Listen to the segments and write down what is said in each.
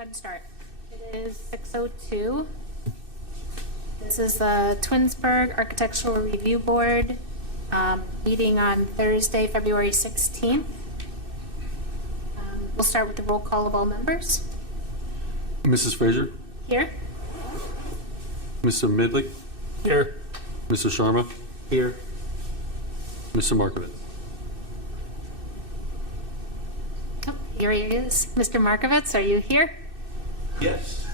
ahead and start. It is 6:02. This is the Twinsburg Architectural Review Board meeting on Thursday, February 16th. We'll start with the roll call of all members. Mrs. Fraser? Here. Mr. Midley? Here. Mr. Sharma? Here. Mr. Markovitz? Oh, here he is. Mr. Markovitz, are you here? Yes.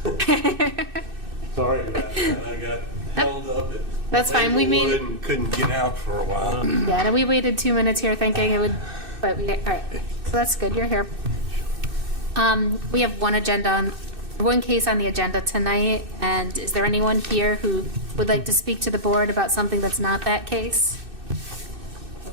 Sorry about that. I got held up at That's fine. We Maplewood and couldn't get out for a while. Yeah, and we waited 2 minutes here thinking it would, but all right. So that's good. You're here. We have one case on the agenda tonight, and is there anyone here who would like to speak to the board about something that's not that case?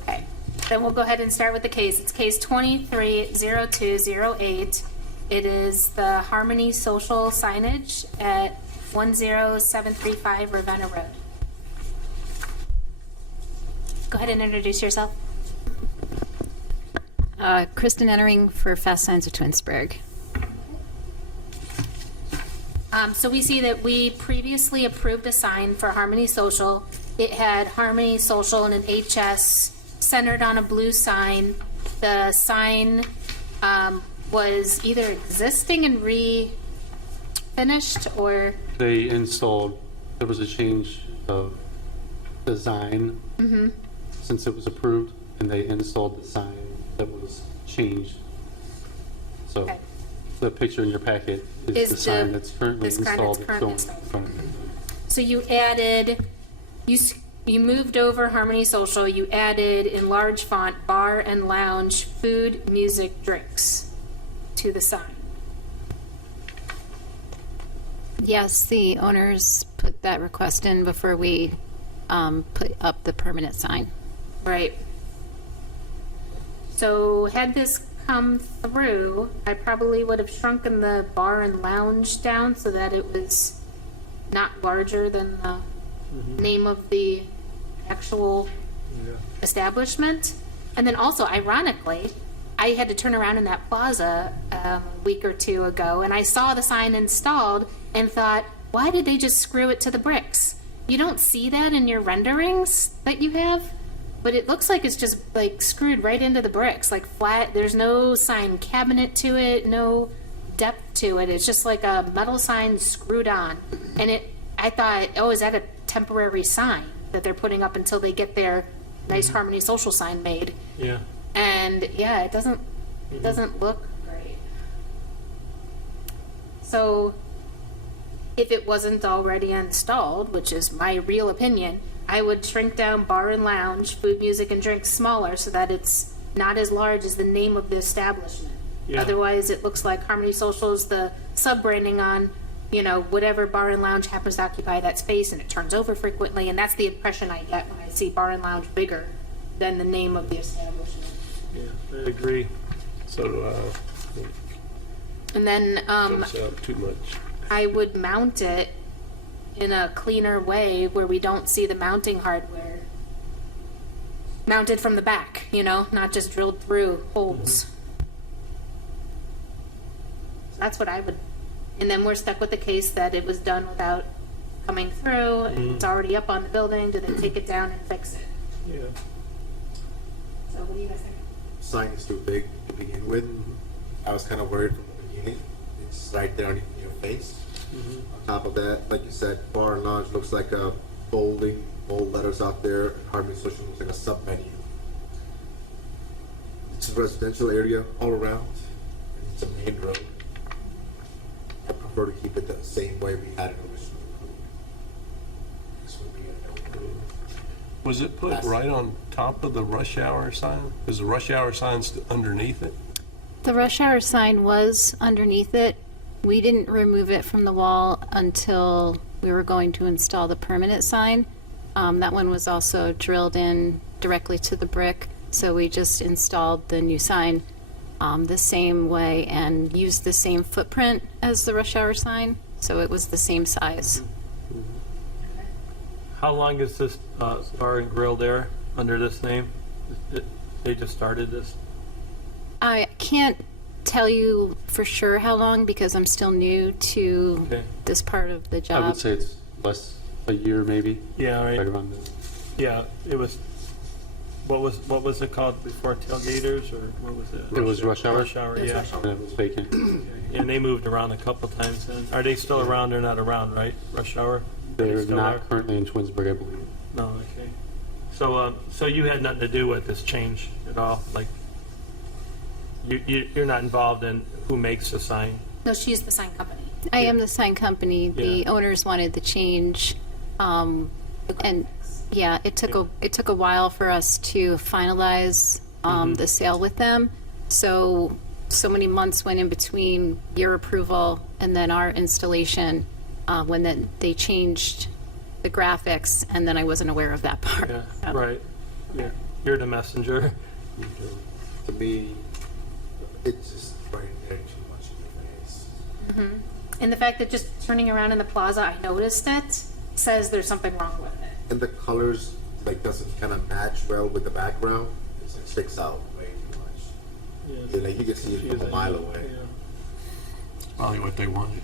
Okay, then we'll go ahead and start with the case. It's case 230208. It is the Harmony Social signage at 10735 Ravenna Road. Go ahead and introduce yourself. Kristen Entering for Fast Signs of Twinsburg. So we see that we previously approved a sign for Harmony Social. It had Harmony Social and an HS centered on a blue sign. The sign was either existing and refinished, or They installed, there was a change of design since it was approved, and they installed the sign that was changed. So Okay. the picture in your packet is Is the sign the- that's currently this kind installed. that's currently So- so you added, you moved over Harmony Social. You added in large font bar and lounge, food, music, drinks to the sign. Yes, the owners put that request in before we put up the permanent sign. Right. So had this come through, I probably would have shrunken the bar and lounge down so that it was not larger than the name of the actual establishment. And then also, ironically, I had to turn around in that plaza a week or two ago, and I saw the sign installed and thought, why did they just screw it to the bricks? You don't see that in your renderings that you have, but it looks like it's just like screwed right into the bricks, like flat. There's no sign cabinet to it, no depth to it. It's just like a metal sign screwed on. And I thought, oh, is that a temporary sign that they're putting up until they get their nice Harmony Social sign made? Yeah. And yeah, it doesn't look great. So if it wasn't already installed, which is my real opinion, I would shrink down bar and lounge, food, music, and drinks smaller so that it's not as large as the name of the establishment. Yeah. Otherwise, it looks like Harmony Social is the sub-branding on, whatever bar and lounge happens to occupy that space, and it turns over frequently, and that's the impression I get when I see bar and lounge bigger than the name of the establishment. Yeah, I agree. So do I. And then Jumps out too much. I would mount it in a cleaner way where we don't see the mounting hardware mounted from the back, not just drilled through holes. So that's what I would, and then we're stuck with the case that it was done without coming through, and it's already up on the building. Do they take it down and fix it? Yeah. So what do you guys think? Sign is too big to begin with. I was kind of worried from the beginning. It's right there in your face. On top of that, like you said, bar and lounge looks like a bold letters out there, and Harmony Social looks like a sub menu. It's a residential area all around. And it's a main road. I prefer to keep it the same way we had it originally approved. This would be a no. Was it put right on top of the rush hour sign? Is the rush hour sign underneath it? The rush hour sign was underneath it. We didn't remove it from the wall until we were going to install the permanent sign. That one was also drilled in directly to the brick, so we just installed the new sign the same way and used the same footprint as the rush hour sign, so it was the same size. How long is this bar and grill there under this name? They just started this? I can't tell you for sure how long because I'm still new to Okay. this part of the job. I would say it's less, a year maybe, Yeah, right right. around there. Yeah, it was, what was it called before, tailgaters, or what was it? It was rush hour. Rush hour, yeah. And it was vacant. And they moved around a couple times then. Are they still around? They're not around, right? Rush hour? They're still not are? currently in Twinsburg, I believe. No, okay. So, so you had nothing to do with this change at all? Like, you're not involved in who makes the sign? No, she's the sign company. I am the sign company. The Yeah. owners wanted the change, and yeah, it took a while for us to finalize the sale with them. So many months went in between your approval and then our installation when then they changed the graphics, and then I wasn't aware of that part. Yeah, So- right. Yeah, you're the messenger. To me, it's just right there too much in your face. And the fact that just turning around in the plaza, I noticed it, says there's something wrong with it. And the colors like doesn't kind of match well with the background. It like, sticks out way too much. Yeah, Yeah, like you can see it from a mile away. Probably what they wanted.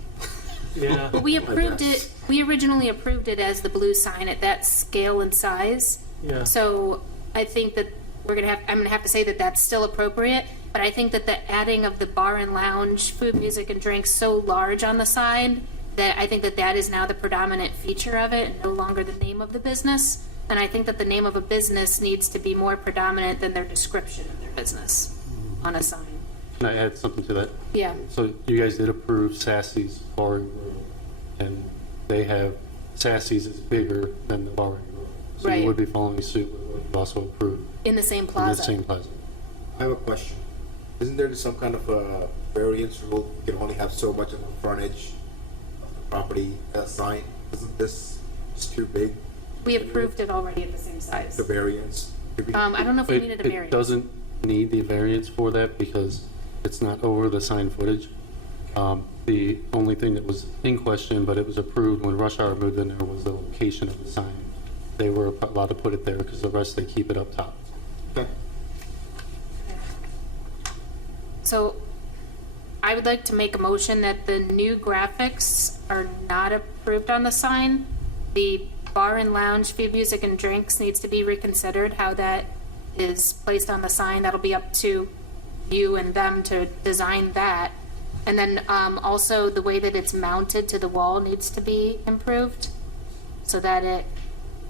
Yeah. But we approved guess. it, we originally approved it as the blue sign at that scale and size. Yeah. So I think that I'm gonna have to say that that's still appropriate, but I think that the adding of the bar and lounge, food, music, and drinks so large on the side, that I think that that is now the predominant feature of it, and no longer the name of the business. And I think that the name of a business needs to be more predominant than their description of their business on a sign. Can I add something to that? Yeah. So you guys did approve Sassy's Bar and Grill, and they have, Sassy's is bigger than the Bar and Grill. So Right. you would be following suit with what you also approved In the same in the plaza. same plaza. I have a question. Isn't there some kind of a variance rule? You can only have so much of the frontage of the property sign. Isn't this just too big? We approved it already at the same size. The variance. I don't know if we needed a It variance. doesn't need the variance for that because it's not over the sign footage. The only thing that was in question, but it was approved when Rush Hour moved in there, was the location of the sign. They were allowed to put it there because the rest, they keep it up top. Okay. So I would like to make a motion that the new graphics are not approved on the sign. The bar and lounge, food, music, and drinks needs to be reconsidered, how that is placed on the sign. That'll be up to you and them to design that. And then also the way that it's mounted to the wall needs to be improved so that it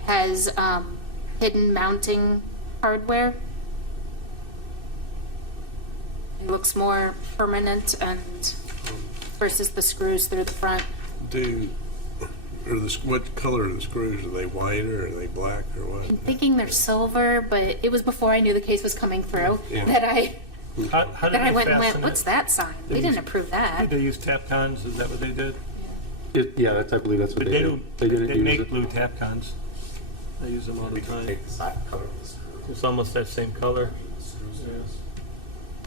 has hidden mounting hardware. It looks more permanent and versus the screws through the front. What color are the screws? Are they white or are they black or what? I'm thinking they're silver, but it was before I knew the case was coming through Yeah. that I How did they went and fasten went, what's it? that sign? They didn't approve Did that. they use Tapcons? Is that what they did? Yeah, I believe that's what they They did. do. They didn't They use make it. blue Tapcons. I use them all the We can time. take the side color of the screw. It's almost that same color.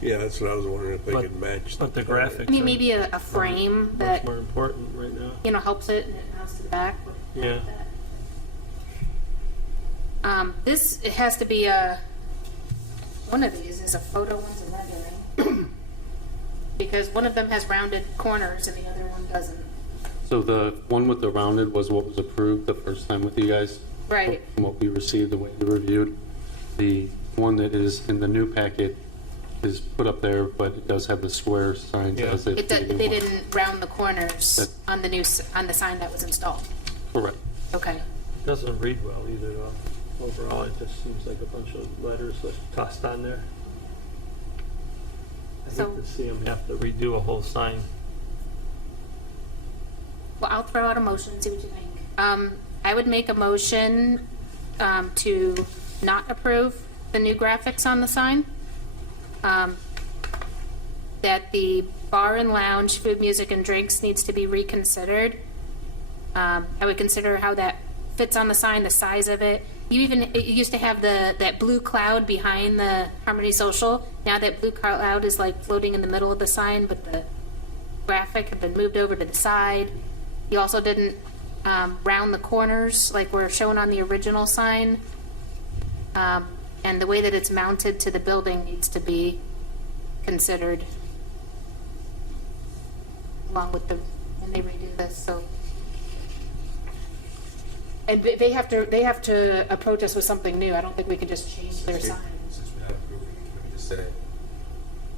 Yeah, that's what I was wondering if they But- could match. But the color. graphics I mean, are maybe a frame much that, more important right now. helps it and it mounts to the back. Yeah. This, it has to be one of these is a photo, one's a rendering. Because one of them has rounded corners and the other one doesn't. So the one with the rounded was what was approved the first time with you guys? Right. From what we received, the way we reviewed. The one that is in the new packet is put up there, but it does have the square signs Yeah. as if They didn't round the corners That- on on the sign that was installed. Correct. Okay. Doesn't read well either, though. Overall, it just seems like a bunch of letters tossed on there. I So- hate to see them have to redo a whole sign. Well, I'll throw out a motion, see what you think. I would make a motion to not approve the new graphics on the sign. That the bar and lounge, food, music, and drinks needs to be reconsidered. I would consider how that fits on the sign, the size of it. It used to have that blue cloud behind the Harmony Social. Now that blue cloud is like floating in the middle of the sign, but the graphic had been moved over to the side. You also didn't round the corners like were shown on the original sign. And the way that it's mounted to the building needs to be considered. along with the, when they redo this, so. And they have to approach us with something new. I don't think we can just change their sign. Since we're not approving it, we just said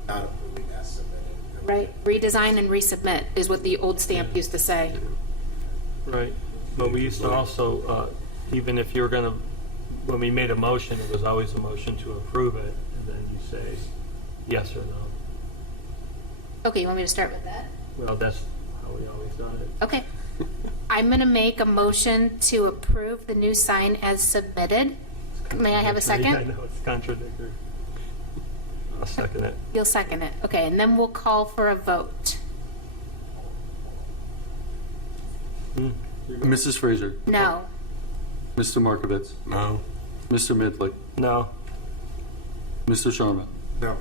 not approving as submitted. Right, redesign and resubmit is what the old stamp used to say. Right, but we used to also, even if you're gonna, when we made a motion, it was always a motion to approve it, and then you say yes or no. Okay, you want me to start with that? Well, that's how we always done it. Okay. I'm gonna make a motion to approve the new sign as submitted. May I have a I second? know, it's contradictory. I'll second it. You'll second it. Okay, and then we'll call for a vote. Mrs. Fraser, No. Mr. Markovitz, No. Mr. Midlick, No, Mr. Sharma. No.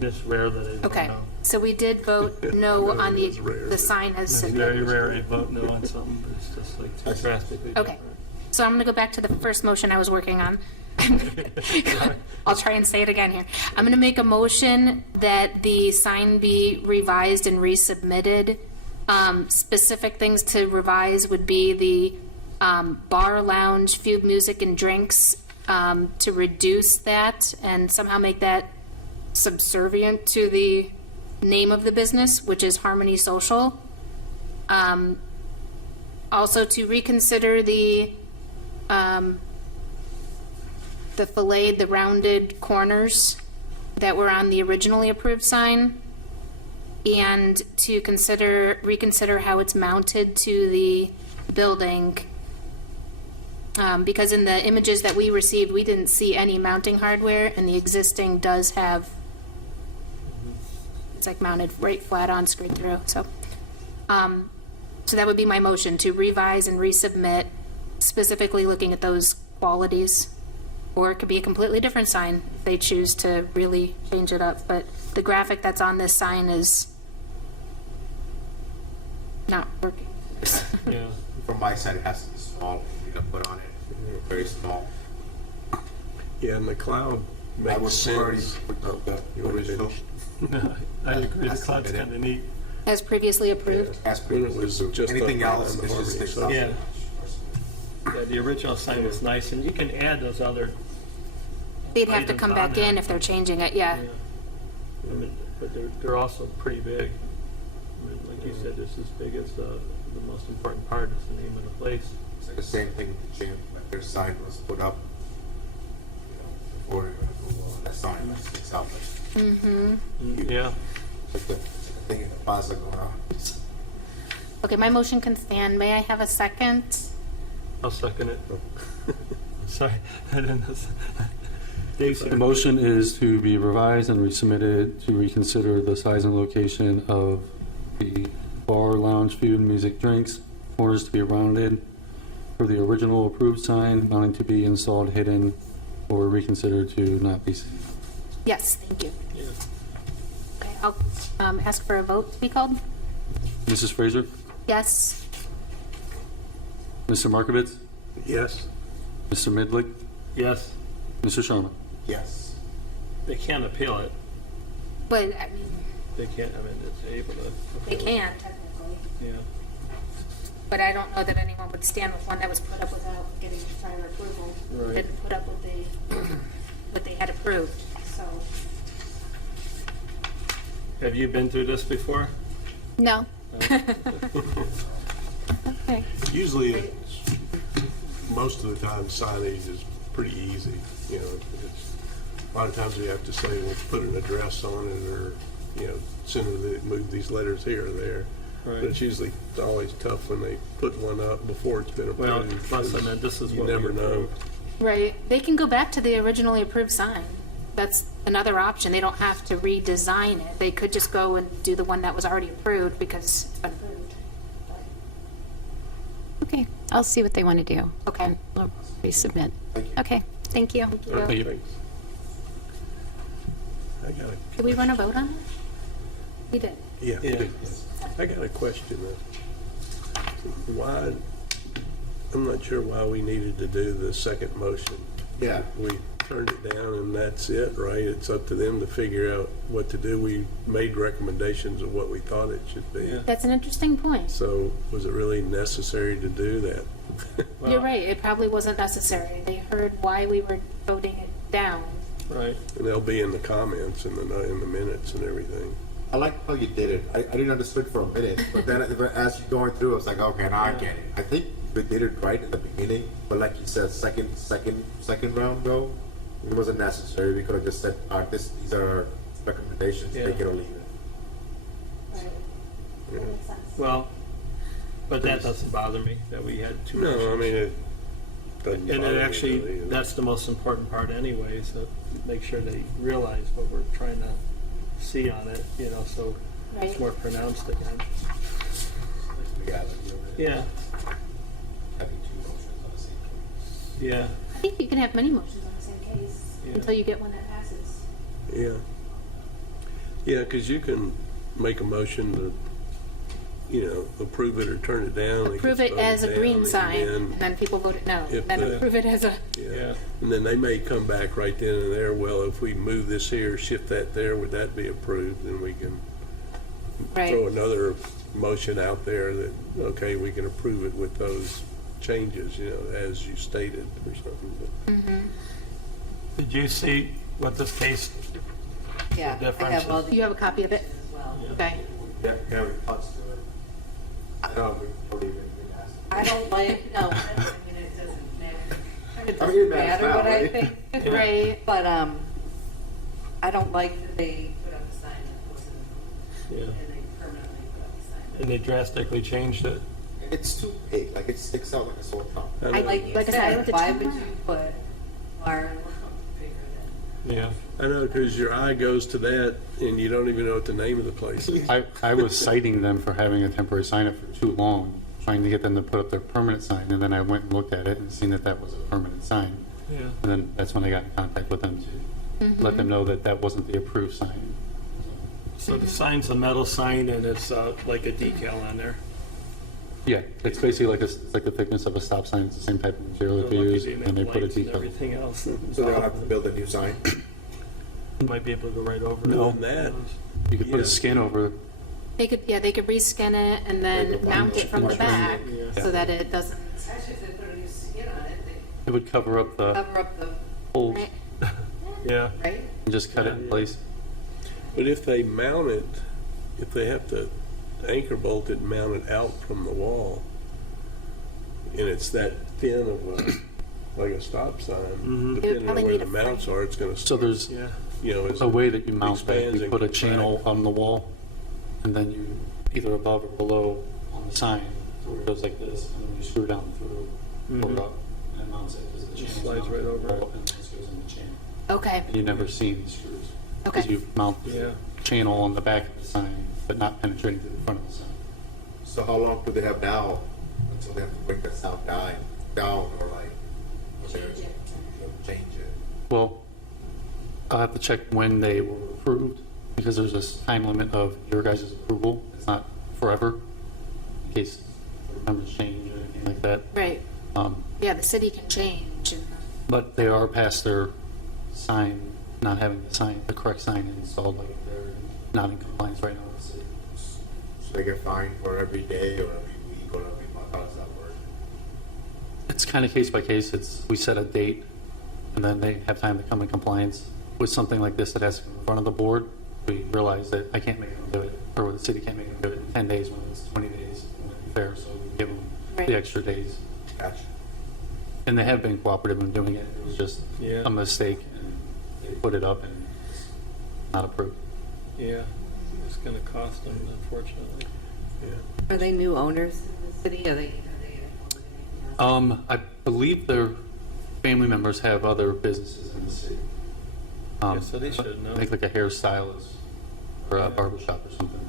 it's rare that I vote Okay, no. so we did vote no on It's rare. the sign as It's very submitted. rare I vote no on something, but it's just like too drastically Okay. different. So I'm gonna go back to the first motion I was working on. I'll try and say it again here. I'm gonna make a motion that the sign be revised and resubmitted. Specific things to revise would be the bar, lounge, food, music, and drinks, to reduce that and somehow make that subservient to the name of the business, which is Harmony Social. Also to reconsider the filleted, the rounded corners that were on the originally approved sign, and to reconsider how it's mounted to the building. Because in the images that we received, we didn't see any mounting hardware, and the existing does have, it's like mounted right flat on, straight through, so. So that would be my motion, to revise and resubmit, specifically looking at those qualities. Or it could be a completely different sign if they choose to really change it up. But the graphic that's on this sign is not working. Yeah. From my side, it has to be small. We're gonna put on it very small. Yeah, and the cloud I makes was already sense. with the You wanna original finish? I agree, the That's cloud's submitted. kind of neat. As previously approved? as When it previously was approved. just Anything up else on the is just Harmony fixed side. up. Yeah. Yeah, the original sign was nice, and you can add those other, They'd have to Items come on back there. in if they're changing it, yeah. I mean, but they're also pretty big. I mean, like you said, it's as big as the most important part is the name of the place. It's like the same thing with the gym, like their sign was put up, before that sign like sticks out like, Yeah, like the thing in the plaza going on. Okay, my motion can stand. May I have a second? I'll second it. Sorry, I didn't know. Dave, The motion is to be revised and resubmitted to reconsider the size and location of the bar, lounge, food, music, drinks, corners to be rounded for the original approved sign, mounting to be installed hidden, or reconsidered to not be seen. Yes, thank you. Yeah. Okay, I'll ask for a vote to be called. Mrs. Fraser, Yes. Mr. Markovitz, Yes. Mr. Midlick, Yes, Mr. Sharma. Yes. they can't appeal it. But, I mean, They can't, I mean, it's able to. they appeal it. can technically. Yeah. But I don't know that anyone would stand with one that was put up without getting prior approval. Right. Didn't put up what they had approved, so. Have you been through this before? No. Okay. Usually, most of the time signage is pretty easy, you know, it's, a lot of times we have to say, well, put an address on it, or, you know, move these letters here or there. But Right. it's usually always tough when they put one up before it's been Well, approved. plus, I 'cause mean, this is you what we never know. approved. Right. They can go back to the originally approved sign. That's another option. They don't have to redesign it. They could just go and do the one that was already approved because it's been approved. Okay, I'll see what they want to do. Okay. And we'll resubmit. Thank you. Okay, thank you. All right, Thank you. thanks. I got a Did we run a vote on it? We did. Yeah. Yeah. I got a question. Why, I'm not sure why we needed to do the second motion. Yeah. We turned it down and that's it, right? It's up to them to figure out what to do. We made recommendations of what we thought it should be. Yeah. That's an interesting point. So was it really necessary to do that? You're right, it probably wasn't necessary. They heard why we were voting it down. Right. And they'll be in the comments and in the minutes and everything. I like how you did it. I didn't understand for a minute, but then as you're going through, I was like, okay, now I get it. I think we did it right in the beginning, but like you said, second round though, it wasn't necessary. We could have just said, all right, these are our recommendations, Yeah. take it or leave it. Yeah. Well, but that doesn't bother me, that we had two motions. No, I mean, it doesn't And bother it me actually, really either. that's the most important part anyway, so make sure they realize what we're trying to see on it, you know, so it's Right. more pronounced again. Like reality of it. Yeah, Having two motions on the same case. yeah, I think you can have many motions on the same case Yeah. until you get one that passes. Yeah. Yeah, because you can make a motion to, approve it or turn it down. Approve gets it as a voted green down, sign, and and then people voted no. if Then the- approve it as a, yeah. And then they may come back right then and there, well, if we move this here, shift that there, would that be approved? Then we can throw right. another motion out there that, okay, we can approve it with those changes, as you stated or something. But Did you see what this case, Yeah, I differences. have all the You have a copy of it? as well. Okay. Yeah, carry thoughts to it. No, we don't even ask. I don't like, no, I mean, it doesn't matter. It I mean, it doesn't matters matter now, what I right? think. Right. But, I don't like that they put up a sign that wasn't, yeah, and they permanently put up a sign. and they drastically changed it? It's too big, like it sticks out like a sore thumb. I I know- like you Like I said, I said, looked at why Tom would Brown. you put bar bigger than? Yeah, I know, because your eye goes to that and you don't even know what the name of the place is. I was citing them for having a temporary sign up for too long, trying to get them to put up their permanent sign, and then I went and looked at it and seen that that was a permanent sign. yeah. And then that's when I got in contact with them to let them know that that wasn't the approved sign. So the sign's a metal sign and it's like a decal on there. Yeah, it's basically like it's like the thickness of a stop sign. It's the same type of material that they Lucky use, they and make they put a lights and decal. everything else. So they'll have to build a new sign. Might be able to go right over it. No. And that, You could put Yeah. a skin over. They could rescan it and then Like a mount it from the punch back Yeah. so that it doesn't, Especially if they put a new skin on it, they It would cover up the cover up the, holes right? Yeah, right? and just cut it in place. but if they mount it, if they have to anchor bolt it and mount it out from the wall, and it's that thin of like a stop sign, Mhm. depending on probably where need the a mounts are, it's gonna So there's yeah. as a way that you mount that. expands You and put a contracts. channel on the wall, and then you either above or below on the sign, where it goes like this, and then you screw down through, pull it Mhm. up, and it mounts it. 'Cause the Just channel's slides mounted right to the over wall, it. and this goes in the channel. Okay, And you never see these screws. Because okay. you mount the Yeah. channel on the back of the sign, but not penetrating to the front of the sign. So how long do they have now until they have to break that sound down or like change it? Well, I'll have to check when they were approved, because there's this time limit of your guys' approval. It's not forever, in case the numbers change or anything like that. Right. Um, Yeah, the city can change. And, But they are past their sign, not having the correct sign installed, like they're not in compliance right now with the city. So they get fined for every day or every week or every month? How does that work? It's kind of case by case. We set a date, and then they have time to come in compliance. With something like this that has to come in front of the board, we realize that I can't make them do it, or the city can't make them do it in 10 days when it's 20 days. It wouldn't be fair, so we give them Right. the extra days. Gotcha. And they have been cooperative in doing it. It was just Yeah. a mistake, and they put it up and it's not approved. Yeah, it's gonna cost them, unfortunately. Are they new owners in the city? Are they? I believe their family members have other businesses in the city. Yeah, so they should know. I think like a hairstylist or a barber shop or something.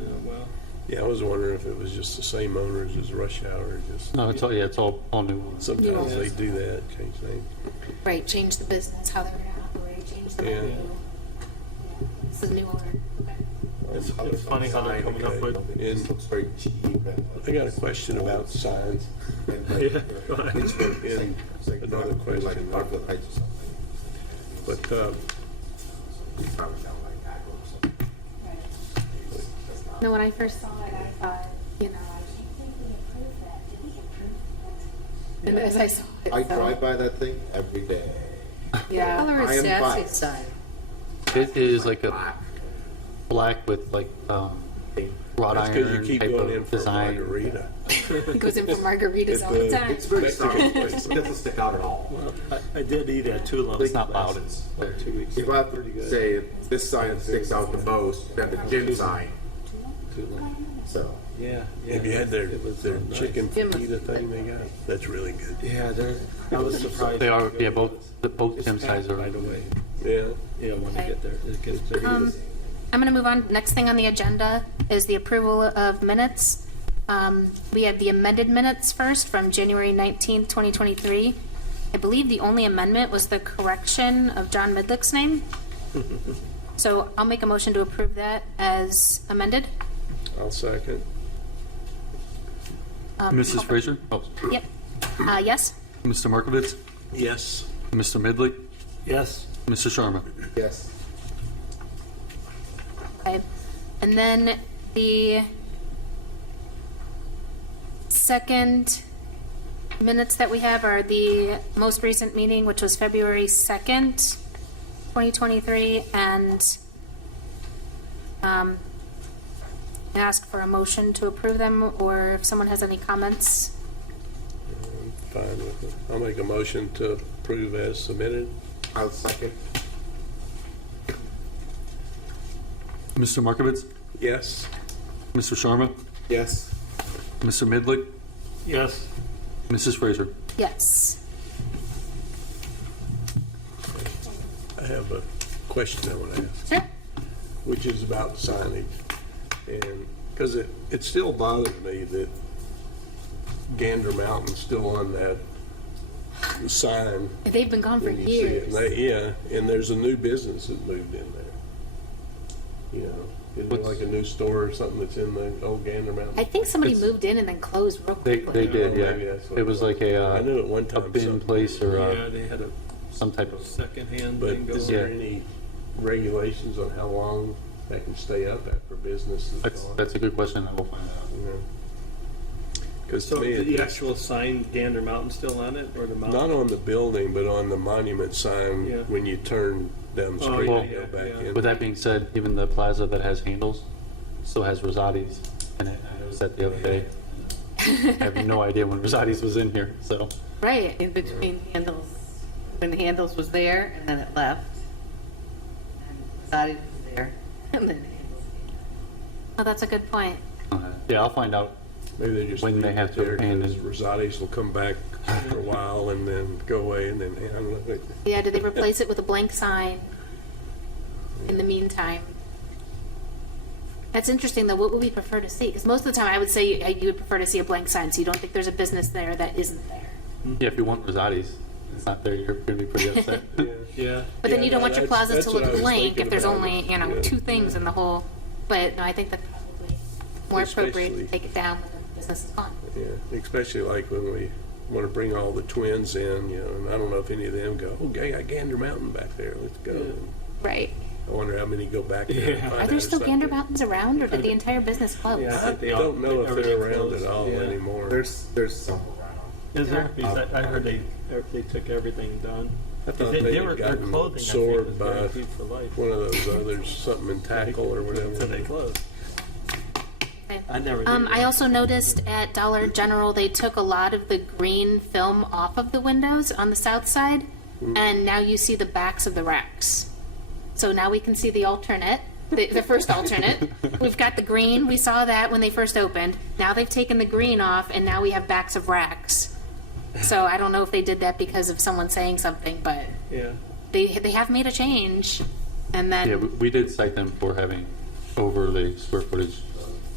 Yeah, well, Yeah, I was wondering if it was just the same owners as Rush Hour, or just, No, it's all new ones. sometimes Yeah. they do that, change names. right, change the business, how they're going to operate, change the Yeah. menu. This is a new owner. Okay. It's funny how they're coming up with. It looks very cheap. I got a question about signs. Yeah, go ahead. Twinsburg, And another question. Like Parkville Heights or something. But, It's probably down like that or something. No, when I first saw it, I thought, and as I saw it, I so- drive by that thing every day. Yeah. Color I is am Sassy's biased. sign. It is like a black with like wrought that's because you iron keep type going in of for a design. margarita. He goes in for margaritas all the time. It's very subtle. It doesn't stick out at all. I did eat at Tulum. It's not loud, it's Like 2 weeks If I have to say this sign sticks out the most, then the gym sign. So. Yeah. Have you had their nice. chicken Jim was- fajita thing they got? That's really good. Yeah, I was surprised. They are, yeah, both gym size are right away. Yeah. Yeah, when Okay. you get there, it gets there. I'm going to move on. Next thing on the agenda is the approval of minutes. We have the amended minutes first from January 19th, 2023. I believe the only amendment was the correction of John Midlick's name. So I'll make a motion to approve that as amended. I'll second. Mrs. Fraser? Oh, Yep. Yes? Mr. Markovitz? Yes. Mr. Midley? Yes. Mr. Sharma? Yes. Okay. And then the second minutes that we have are the most recent meeting, which was February 2nd, 2023, and ask for a motion to approve them, or if someone has any comments. I'm fine with it. I'll make a motion to approve as submitted. I'll second. Mr. Markovitz? Yes. Mr. Sharma? Yes. Mr. Midley? Yes. Mrs. Fraser? Yes. I have a question I want to ask, Sure. which is about signage. And, because it still bothers me that Gander Mountain's still on that sign They've been gone for when you see it. years. And yeah, and there's a new business that moved in there. You know, isn't it like a new store or something that's in the old Gander Mountain? I think somebody It's- moved in and then closed real They quickly. did, yeah. Maybe that's what It was like I knew a at one time bin something. place or Yeah, they had a some type of, secondhand But thing going. is there Yeah. any regulations on how long that can stay up after business is gone? that's a good question, I will find out. Because So to me, the it's actual sign, Gander Mountain, still on it, or the mountain? not on the building, but on the monument sign, Yeah. when you turn down the Oh, street yeah, and go back yeah. in. With that being said, even the plaza that has handles still has Rosati's in it. I noticed that the other day. I have no idea when Rosati's was in here, so. Right, in between handles, when handles was there and then it left. And Zadie was there and then handles came Oh, that's a good point. Yeah, I'll find out. Maybe they just when leave they have it to there abandon. because Rosati's will come back for a while and then go away and then, I don't know. Yeah, did they replace it with a blank sign in the meantime? That's interesting, though. What would we prefer to see? Because most of the time, I would say you would prefer to see a blank sign, so you don't think there's a business there that isn't there. Yeah, if you want Rosati's, it's not there, you're gonna be pretty upset. Yeah. But then Yeah, you don't no, want your that's- plazas that's to what look I was blank thinking if there's about. only, Yeah. two things in the whole. But no, I think that's probably more appropriate Especially- to take it down when the business is gone. Yeah, especially like when we want to bring all the twins in, and I don't know if any of them go, oh, I got Gander Mountain back there, let's go. Right. I wonder how many go back there. and Yeah. find Are out there it's still not Gander there. Mountains around, or did the entire business close? Yeah, I they all- don't know if they're everything around closed, at all yeah. anymore. There's some around. Is there? Because I heard they took everything done. I thought They they had were, their gotten clothing, I think, soared was by guaranteed for life. one of those others, something in tackle or So they whatever. closed. Okay. I never did. I also noticed at Dollar General they took a lot of the green film off of the windows on the south side, and now you see the backs of the racks. So now we can see the alternate, the first alternate. We've got the green. We saw that when they first opened. Now they've taken the green off, and now we have backs of racks. So I don't know if they did that because of someone saying something, but Yeah. they have made a change. And then Yeah, we did cite them for having over the square footage,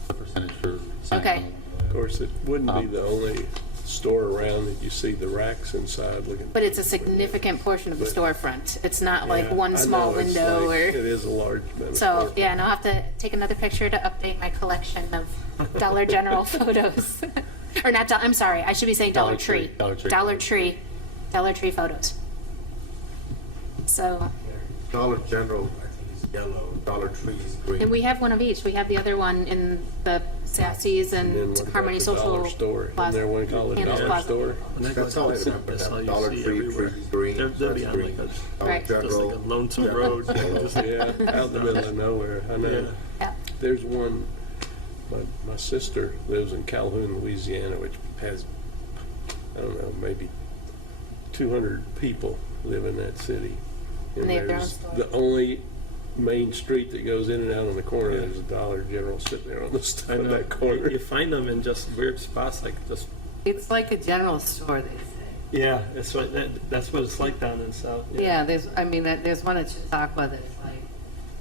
the percentage for sign. Okay. Of course, it wouldn't be the only store around and you see the racks inside looking. But it's a significant portion of the storefront. It's not like Yeah, one I small know, it's window like- It or, is a large amount of so, storefront. yeah, and I'll have to take another picture to update my collection of Dollar General photos. Or not, I'm sorry, I should be saying Dollar Dollar Tree. Tree, Dollar Tree. Dollar Tree photos. So, Dollar General, I think, is yellow. Dollar Tree is green. and we have one of each. We have the other one in the Sassy's And then and what Harmony about the Social Dollar Store? Isn't Plaza. there one called a Candles Dollar Plaza. Store? And that That's goes how I out, remember that's how them. you Dollar see Tree, everywhere. Tree is green. They'll be that's on green. like Dollar Right. Just like a General, lonesome yellow. road. Just- Yeah, out in the middle of nowhere, I know. Yeah. Yeah. There's one, my sister lives in Calhoun, Louisiana, which has, I don't know, maybe 200 people live in that city. And they have their own there's store. the only main street that goes in and out on the corner, there's a Dollar General sitting there on the side I of know. that corner. You find them in just weird spots, like just, It's like a general store, they say. yeah, that's what it's like down in South. Yeah, there's one at Chautauqua that's like,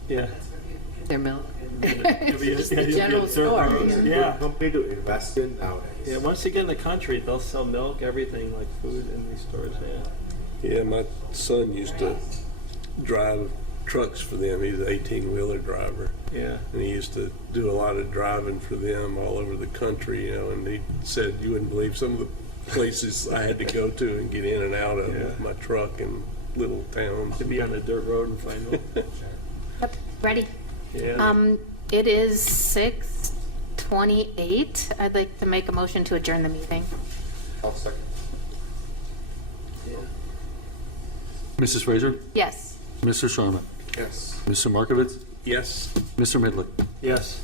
Yeah. that's where people get their milk. And It's just a general store. It's a Yeah. good company to invest in nowadays. Yeah, once you get in the country, they'll sell milk, everything, like food in these stores, yeah. Yeah, my son used to drive trucks for them. He's an 18-wheeler driver. Yeah. And he used to do a lot of driving for them all over the country, you know, and he said you wouldn't believe some of the places I had to go to and get in and out of Yeah. with my truck in little towns. To be on a dirt road and find milk. Yep, ready. Yeah. It is 6:28. I'd like to make a motion to adjourn the meeting. I'll second. Mrs. Fraser, Yes. Mr. Sharma, Yes. Mr. Markovitz, Yes. Mr. Midley. Yes.